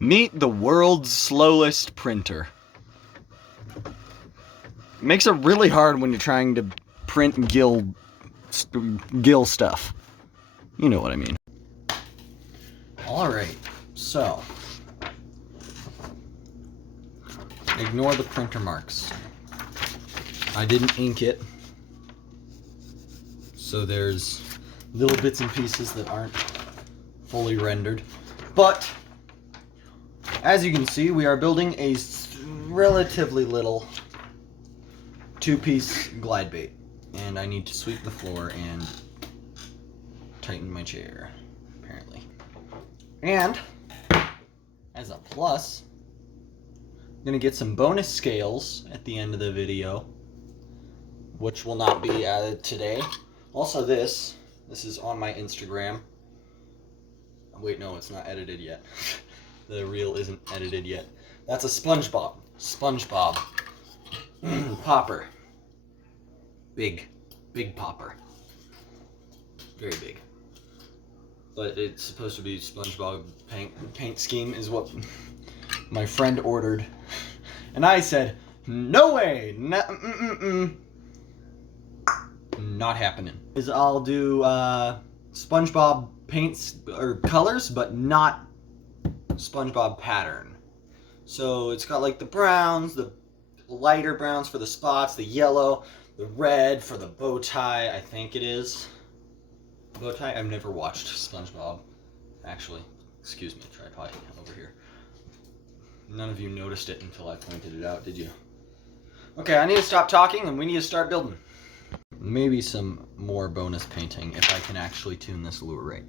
Meet the world's slowest printer. It makes it really hard when you're trying to print gill stuff. You know what I mean. Alright, so ignore the printer marks. I didn't ink it, so there's little bits and pieces that aren't fully rendered. But as you can see, we are building a relatively little two-piece glide bait, and I need to sweep the floor and tighten my chair, apparently. And as a plus, I'm gonna get some bonus scales at the end of the video, which will not be added today. Also, this is on my Instagram. Wait, no, it's not edited yet. The reel isn't edited yet. That's a SpongeBob popper. Big popper. Very big. But it's supposed to be SpongeBob paint scheme is what my friend ordered. And I said, no way, not happening. I'll do SpongeBob paints or colors, but not SpongeBob pattern. So it's got like the browns, the lighter browns for the spots, the yellow, the red for the bow tie, I think it is. Bow tie? I've never watched SpongeBob, actually. Excuse me, tripod over here. None of you noticed it until I pointed it out, did you? Okay, I need to stop talking and we need to start building. Maybe some more bonus painting if I can actually tune this lure right.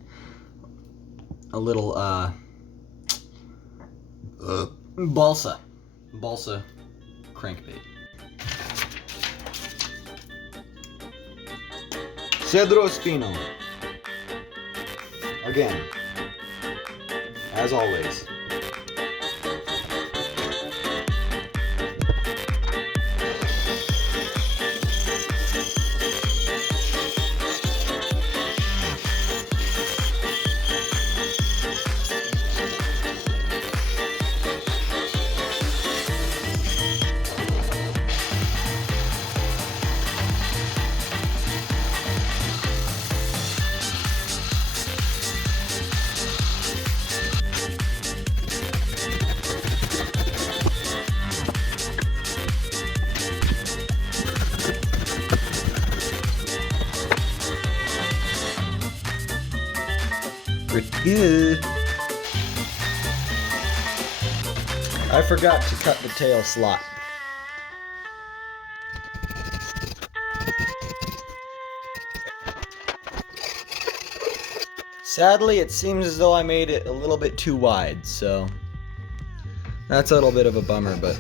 A little, balsa crankbait. Cedro Espino. Again, as always. Pretty good. I forgot to cut the tail slot. Sadly, it seems as though I made it a little bit too wide, so that's a little bit of a bummer, but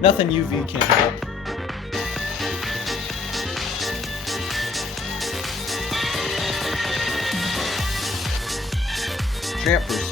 nothing UV can't help. Trampers.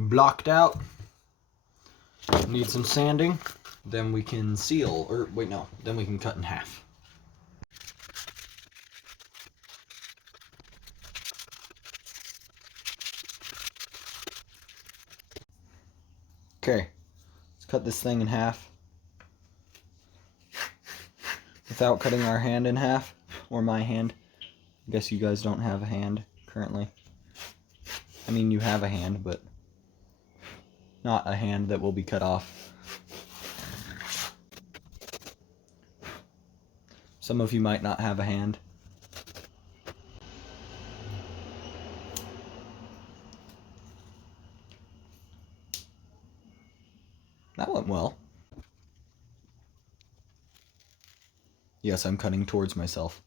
Blocked out. Need some sanding. Then we can seal, or wait, no, then we can cut in half. Okay, let's cut this thing in half without cutting our hand in half, or my hand. I guess you guys don't have a hand currently. I mean, you have a hand, but not a hand that will be cut off. Some of you might not have a hand. That went well. Yes, I'm cutting towards myself.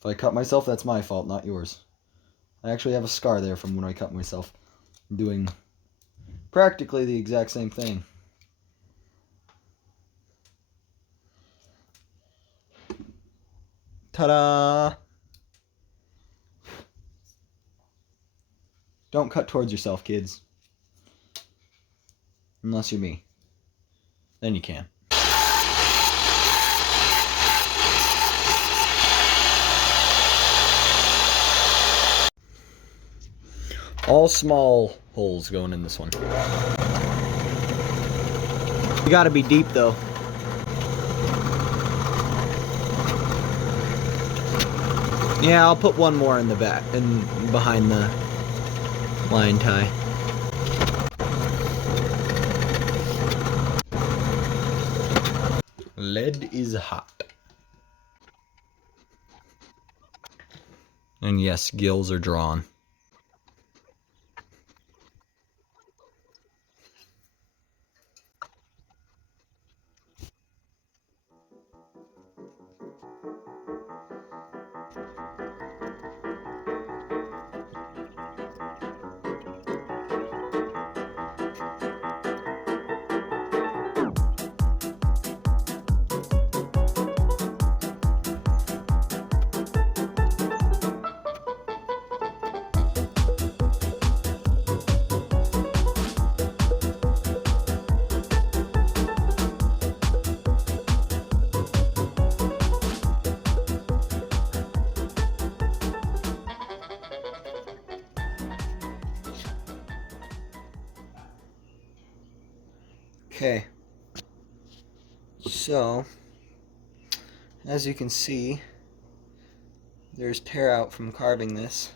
If I cut myself, that's my fault, not yours. I actually have a scar there from when I cut myself. Doing practically the exact same thing. Ta-da! Don't cut towards yourself, kids. Unless you're me. Then you can. All small holes going in this one. You gotta be deep though. Yeah, I'll put one more in the back and behind the line tie. Lead is hot. And yes, gills are drawn. Okay, so as you can see, there's tear out from carving this.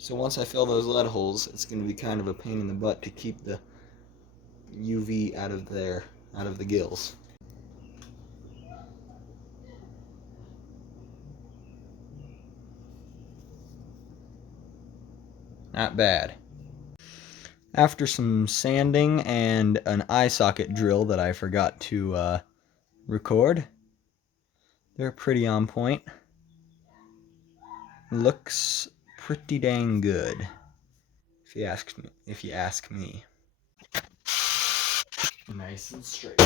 So once I fill those lead holes, it's going to be kind of a pain in the butt to keep the UV out of there, out of the gills. Not bad. After some sanding and an eye socket drill that I forgot to record, they're pretty on point. Looks pretty dang good, if you ask me. Nice and straight.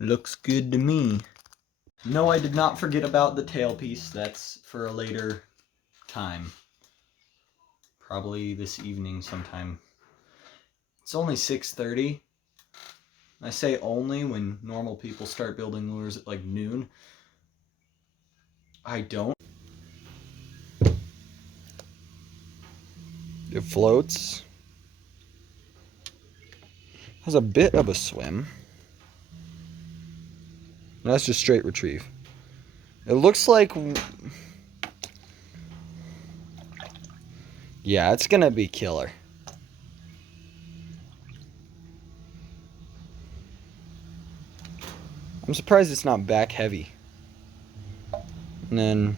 Looks good to me. No, I did not forget about the tailpiece. That's for a later time. Probably this evening sometime. It's only 6:30. I say only when normal people start building lures at like noon. I don't. It floats. Has a bit of a swim. And that's just straight retrieve. It looks like... Yeah, it's gonna be killer. I'm surprised it's not back heavy. And then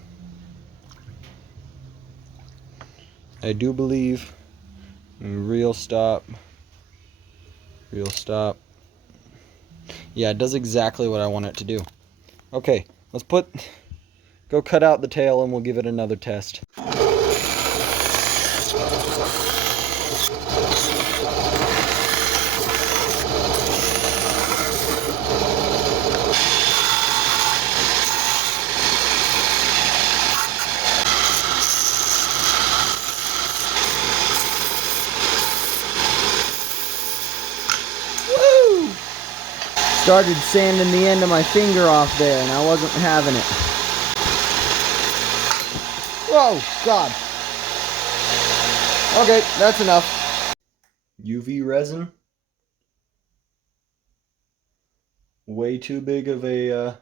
I do believe reel stop. Yeah, it does exactly what I want it to do. Okay, let's go cut out the tail and we'll give it another test. Started sanding the end of my finger off there and I wasn't having it. Whoa, God. Okay, that's enough. UV resin. Way too big of a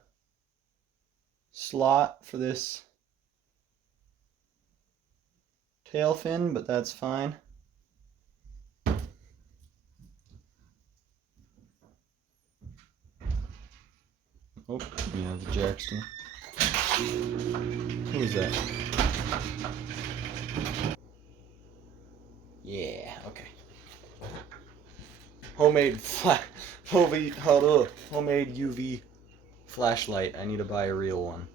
slot for this tail fin, but that's fine. Oh, yeah, the Jackson. Who is that? Yeah, okay. Homemade UV flashlight. I need to buy a real one.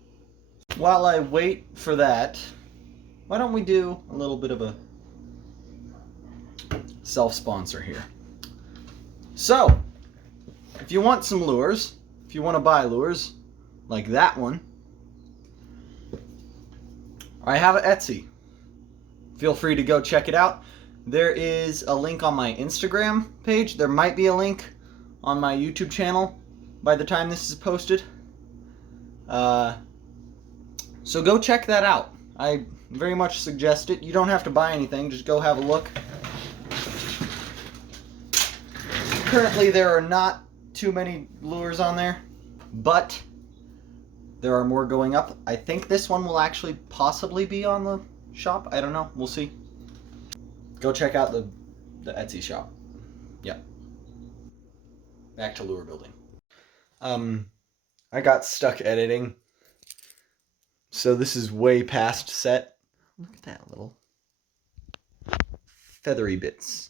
While I wait for that, why don't we do a little bit of a self-sponsor here? So, if you want some lures, if you want to buy lures, like that one, I have an Etsy. Feel free to go check it out. There is a link on my Instagram page. There might be a link on my YouTube channel by the time this is posted. So go check that out. I very much suggest it. You don't have to buy anything, just go have a look. Currently there are not too many lures on there, but there are more going up. I think this one will actually possibly be on the shop. I don't know. We'll see. Go check out the Etsy shop. Yep. Back to lure building. I got stuck editing. So this is way past set. Look at that little feathery bits.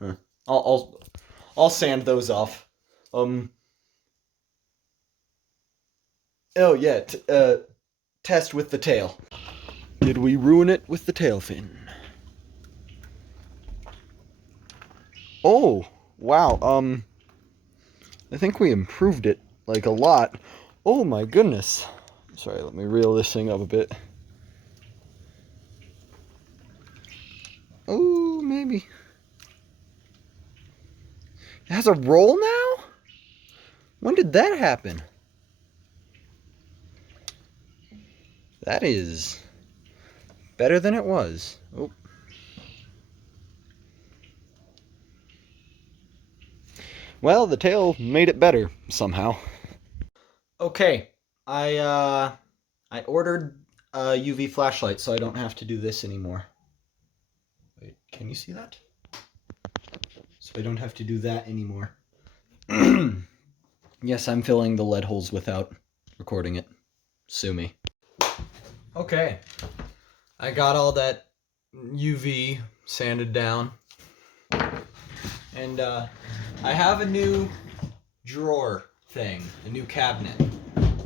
Huh. I'll sand those off. Oh yeah, test with the tail. Did we ruin it with the tail fin? Oh, wow. I think we improved it like a lot. Oh my goodness. Sorry, let me reel this thing up a bit. Oh, maybe. It has a roll now? When did that happen? That is better than it was. Oh. Well, the tail made it better somehow. Okay, I ordered a UV flashlight so I don't have to do this anymore. Wait, can you see that? So I don't have to do that anymore. Yes, I'm filling the lead holes without recording it. Sue me. Okay, I got all that UV sanded down. And I have a new drawer thing, a new cabinet.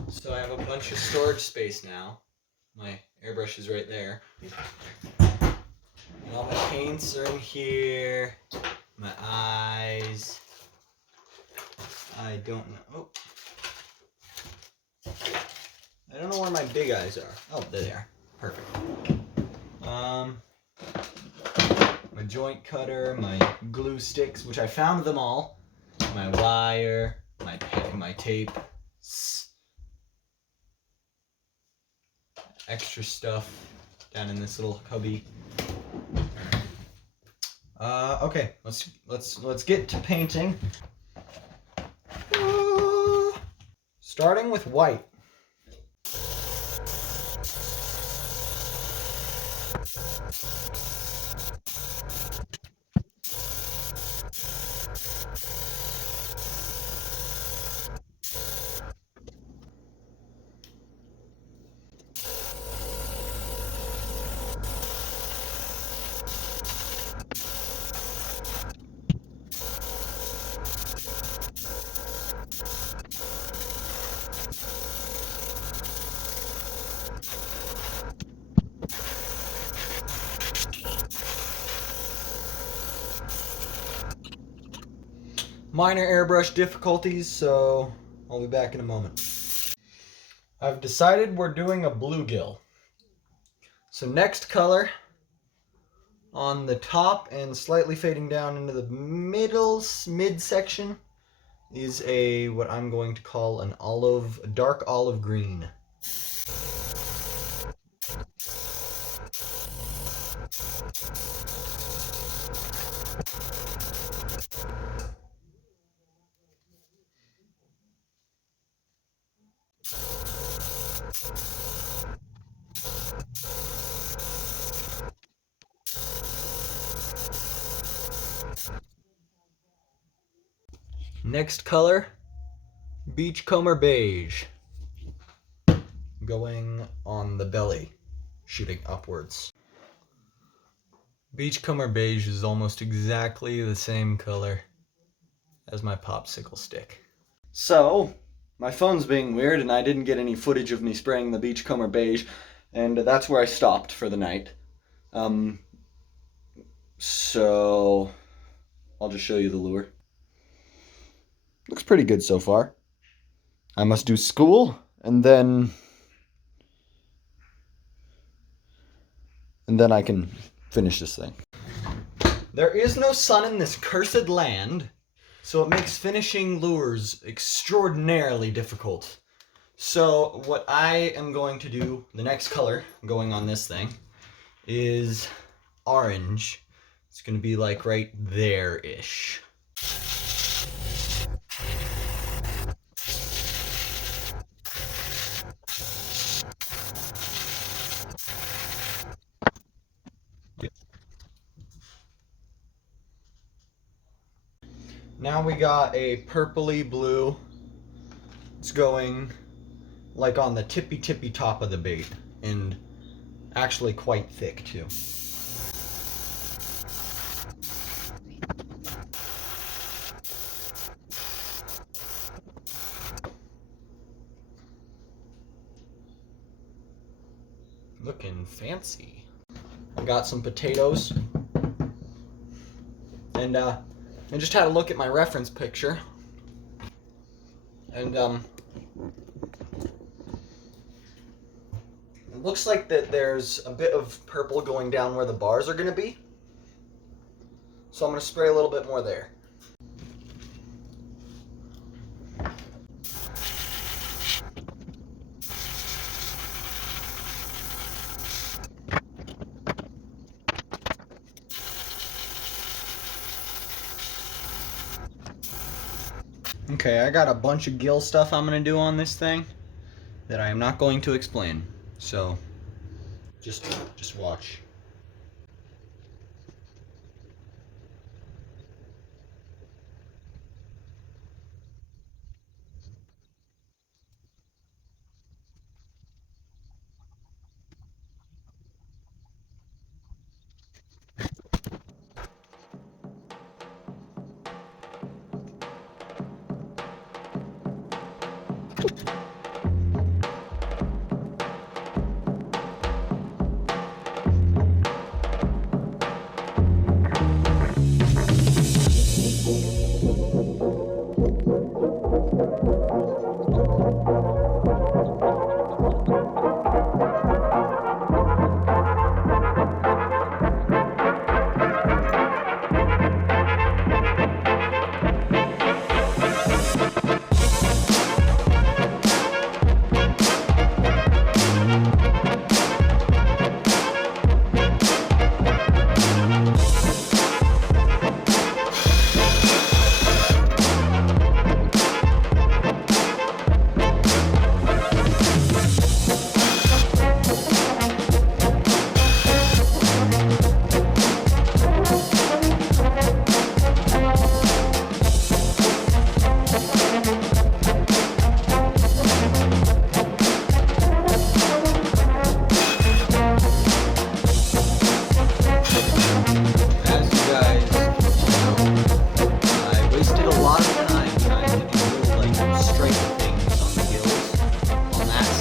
So I have a bunch of storage space now. My airbrush is right there. And all my paints are in here. My eyes. I don't know. Oh. I don't know where my big eyes are. Oh, there they are. Perfect. My joint cutter, my glue sticks, which I found them all. My wire, my tape. Extra stuff down in this little cubby. Okay, let's get to painting. Starting with white. Minor airbrush difficulties, so I'll be back in a moment. I've decided we're doing a bluegill. So next color on the top and slightly fading down into the midsection is what I'm going to call a dark olive green. Next color, Beachcomber Beige. Going on the belly, shooting upwards. Beachcomber Beige is almost exactly the same color as my popsicle stick. So, my phone's being weird and I didn't get any footage of me spraying the Beachcomber Beige, and that's where I stopped for the night. So I'll just show you the lure. Looks pretty good so far. I must do school and then I can finish this thing. There is no sun in this cursed land, so it makes finishing lures extraordinarily difficult. So what I am going to do, the next color going on this thing, is orange. It's going to be like right there-ish. Now we got a purpley blue. It's going like on the tippy top of the bait, and actually quite thick too. Looking fancy. I got some potatoes, and I just had a look at my reference picture, and it looks like that there's a bit of purple going down where the bars are going to be, so I'm going to spray a little bit more there. Okay, I got a bunch of gill stuff I'm going to do on this thing that I am not going to explain, so just watch.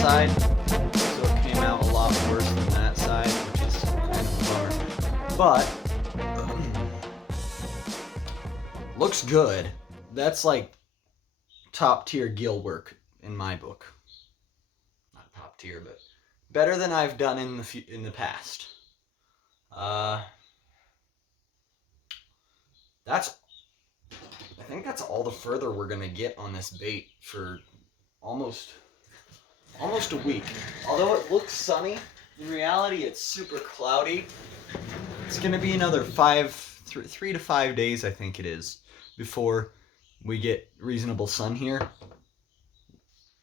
Side, so it came out a lot worse than that side, which is kind of a bummer. But looks good. That's like top tier gill work in my book. Not top tier, but better than I've done in the past. I think that's all the further we're gonna get on this bait for almost a week. Although it looks sunny, in reality it's super cloudy. It's gonna be another 3 to 5 days, I think it is, before we get reasonable sun here.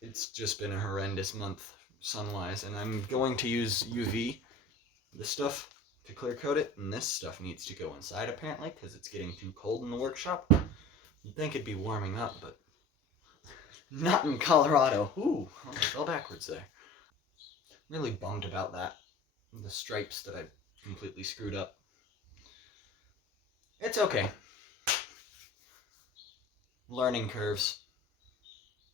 It's just been a horrendous month sun-wise, and I'm going to use UV, this stuff, to clear coat it, and this stuff needs to go inside apparently because it's getting too cold in the workshop. You'd think it'd be warming up, but not in Colorado. Ooh, I fell backwards there. Really bummed about that. The stripes that I completely screwed up. It's okay. Learning curves.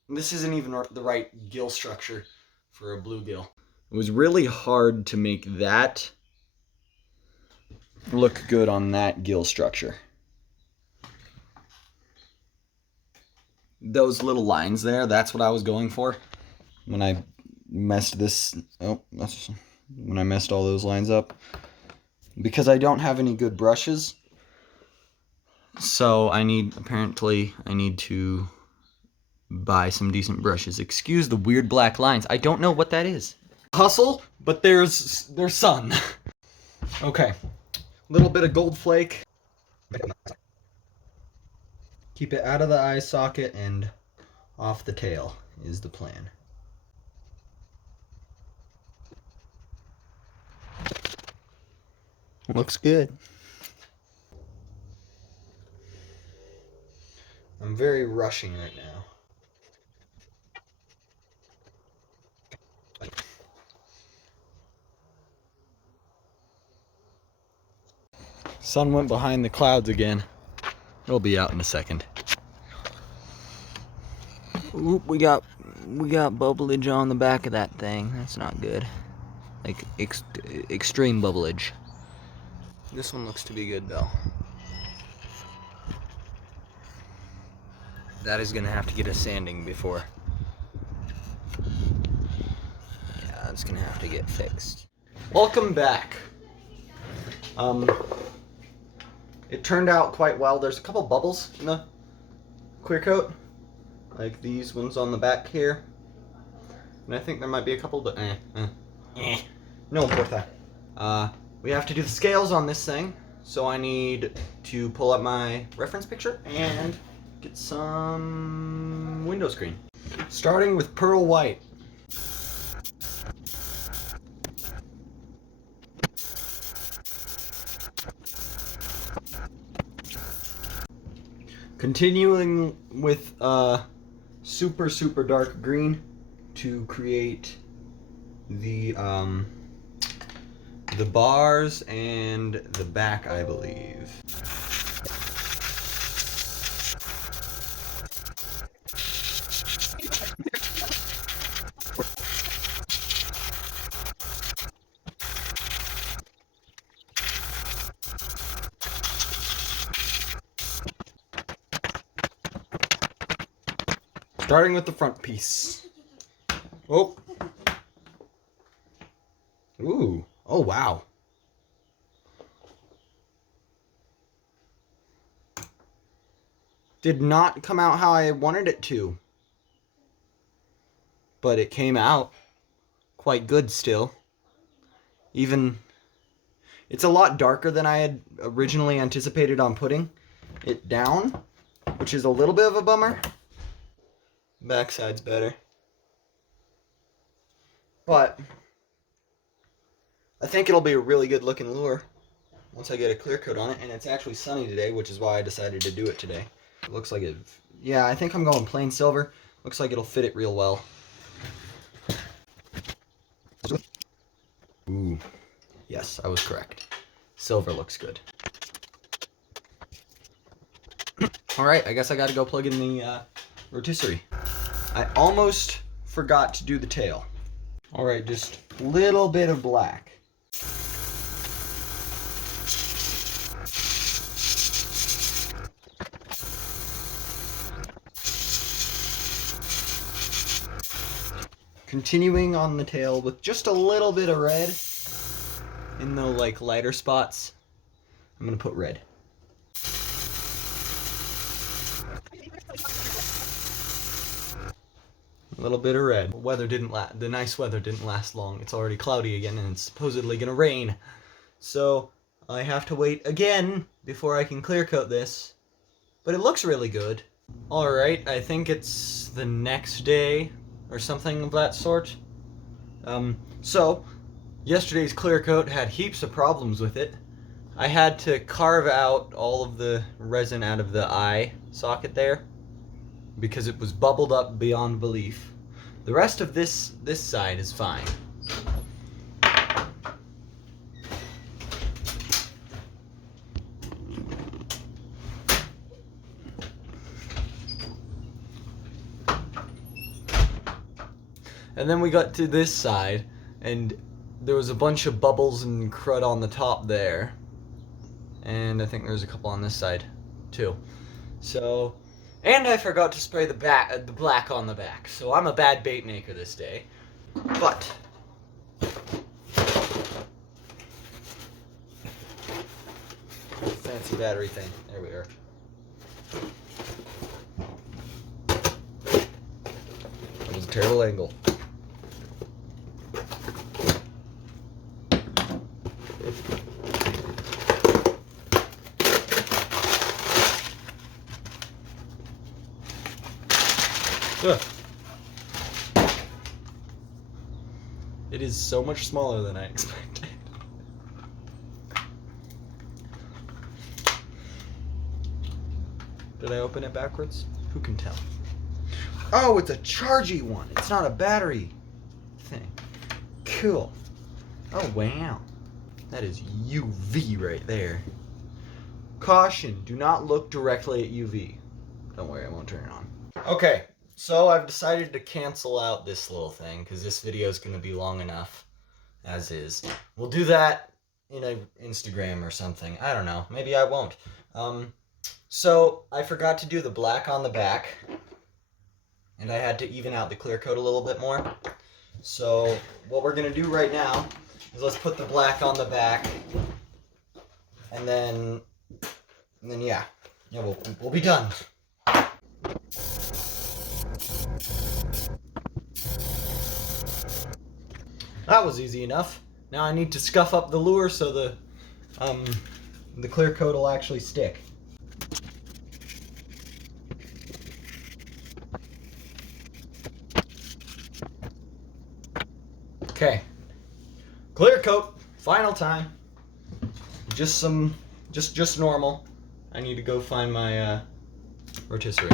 This isn't even the right gill structure for a bluegill. It was really hard to make that look good on that gill structure. Those little lines there, that's what I was going for when I messed this. Oh, that's when I messed all those lines up. Because I don't have any good brushes, so I need to buy some decent brushes. Excuse the weird black lines. I don't know what that is. Hustle, but there's sun. Okay, little bit of gold flake. Keep it out of the eye socket and off the tail is the plan. Looks good. I'm very rushing right now. Sun went behind the clouds again. It'll be out in a second. Oop, we got bubblage on the back of that thing. That's not good. Like extreme bubblage. This one looks to be good though. That is gonna have to get a sanding before. Yeah, it's gonna have to get fixed. Welcome back. It turned out quite well. There's a couple bubbles in the clear coat, like these ones on the back here, and I think there might be a couple, but no importa. We have to do the scales on this thing, so I need to pull up my reference picture and get some window screen. Starting with pearl white. Continuing with super dark green to create the bars and the back, I believe. Starting with the front piece. Oh. Ooh. Oh, wow. Did not come out how I wanted it to. But it came out quite good still. Even, it's a lot darker than I had originally anticipated on putting it down, which is a little bit of a bummer. Backside's better. But I think it'll be a really good looking lure once I get a clear coat on it, and it's actually sunny today, which is why I decided to do it today. It looks like it, yeah, I think I'm going plain silver. Looks like it'll fit it real well. Ooh, yes, I was correct. Silver looks good. Alright, I guess I gotta go plug in the rotisserie. I almost forgot to do the tail. Alright, just a little bit of black. Continuing on the tail with just a little bit of red in the like lighter spots. I'm gonna put red. A little bit of red. The nice weather didn't last long. It's already cloudy again and it's supposedly gonna rain. So I have to wait again before I can clear coat this. But it looks really good. Alright, I think it's the next day or something of that sort. So, yesterday's clear coat had heaps of problems with it. I had to carve out all of the resin out of the eye socket there because it was bubbled up beyond belief. The rest of this side is fine. And then we got to this side, and there was a bunch of bubbles and crud on the top there. And I think there's a couple on this side, too. So, and I forgot to spray the black on the back. So I'm a bad bait maker this day. But fancy battery thing. There we are. That was a terrible angle. Ugh. It is so much smaller than I expected. Did I open it backwards? Who can tell? Oh, it's a chargy one. It's not a battery thing. Cool. Oh, wow. That is UV right there. Caution, do not look directly at UV. Don't worry, I won't turn it on. Okay, so I've decided to cancel out this little thing because this video is going to be long enough as is. We'll do that in an Instagram or something. I don't know. Maybe I won't. So I forgot to do the black on the back, and I had to even out the clear coat a little bit more. So what we're going to do right now is let's put the black on the back, and then yeah, we'll be done. That was easy enough. Now I need to scuff up the lure so the clear coat will actually stick. Okay. Clear coat, final time. Just normal. I need to go find my rotisserie.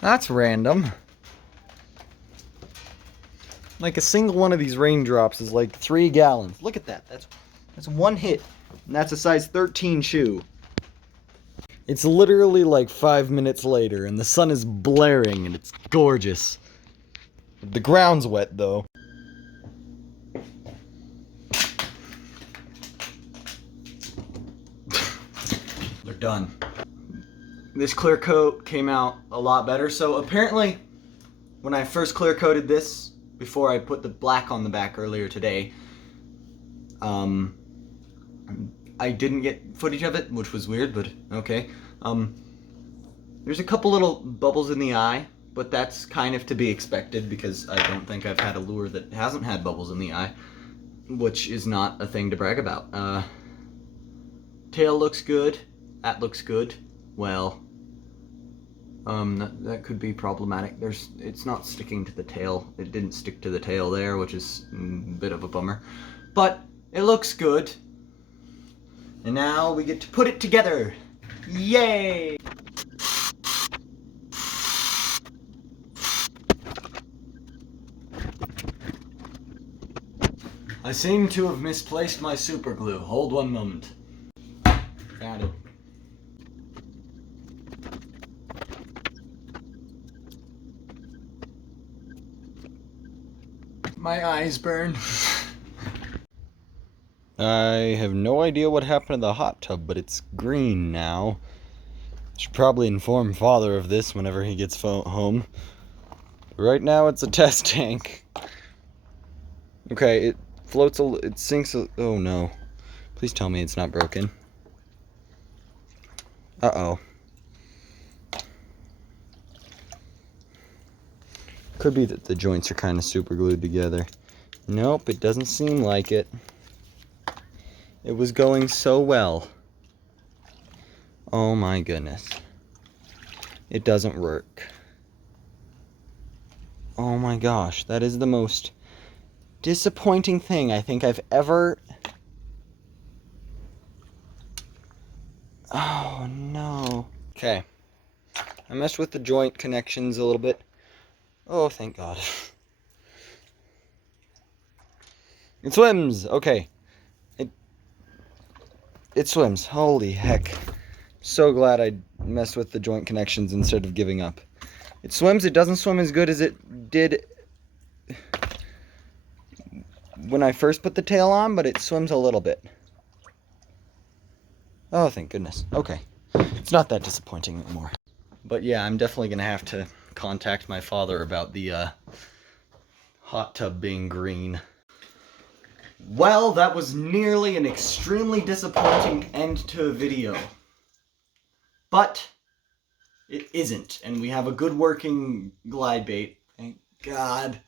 That's random. Like a single one of these raindrops is like 3 gallons. Look at that. That's one hit. And that's a size 13 shoe. It's literally like 5 minutes later and the sun is blaring and it's gorgeous. The ground's wet though. They're done. This clear coat came out a lot better. So apparently, when I first clear coated this, before I put the black on the back earlier today, I didn't get footage of it, which was weird, but okay. There's a couple little bubbles in the eye, but that's kind of to be expected because I don't think I've had a lure that hasn't had bubbles in the eye, which is not a thing to brag about. Tail looks good. That looks good. Well, that could be problematic. It's not sticking to the tail. It didn't stick to the tail there, which is a bit of a bummer. But it looks good. And now we get to put it together. Yay! I seem to have misplaced my super glue. Hold one moment. Found it. My eyes burn. I have no idea what happened to the hot tub, but it's green now. Should probably inform Father of this whenever he gets home. Right now it's a test tank. Okay, it floats it sinks oh no. Please tell me it's not broken. Uh-oh. Could be that the joints are kind of super glued together. Nope, it doesn't seem like it. It was going so well. Oh my goodness. It doesn't work. Oh my gosh, that is the most disappointing thing I think I've ever... Oh no. Okay. I messed with the joint connections a little bit. Oh, thank God. It swims! Okay. It swims. Holy heck. So glad I messed with the joint connections instead of giving up. It swims. It doesn't swim as good as it did when I first put the tail on, but it swims a little bit. Oh, thank goodness. Okay. It's not that disappointing anymore. But yeah, I'm definitely going to have to contact my father about the hot tub being green. Well, that was nearly an extremely disappointing end to a video. But it isn't, and we have a good working glide bait. Thank God.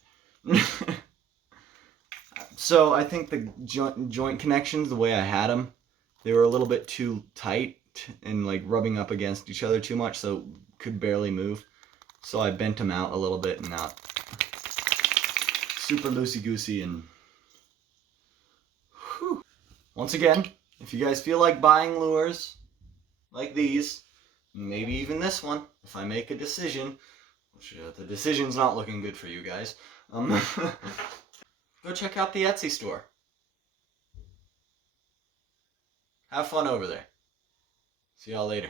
So I think the joint connections, the way I had them, they were a little bit too tight and like rubbing up against each other too much, so could barely move. So I bent them out a little bit, and now super loosey-goosey. And whew. Once again, if you guys feel like buying lures like these, maybe even this one, if I make a decision, which the decision's not looking good for you guys, go check out the Etsy store. Have fun over there. See y'all later.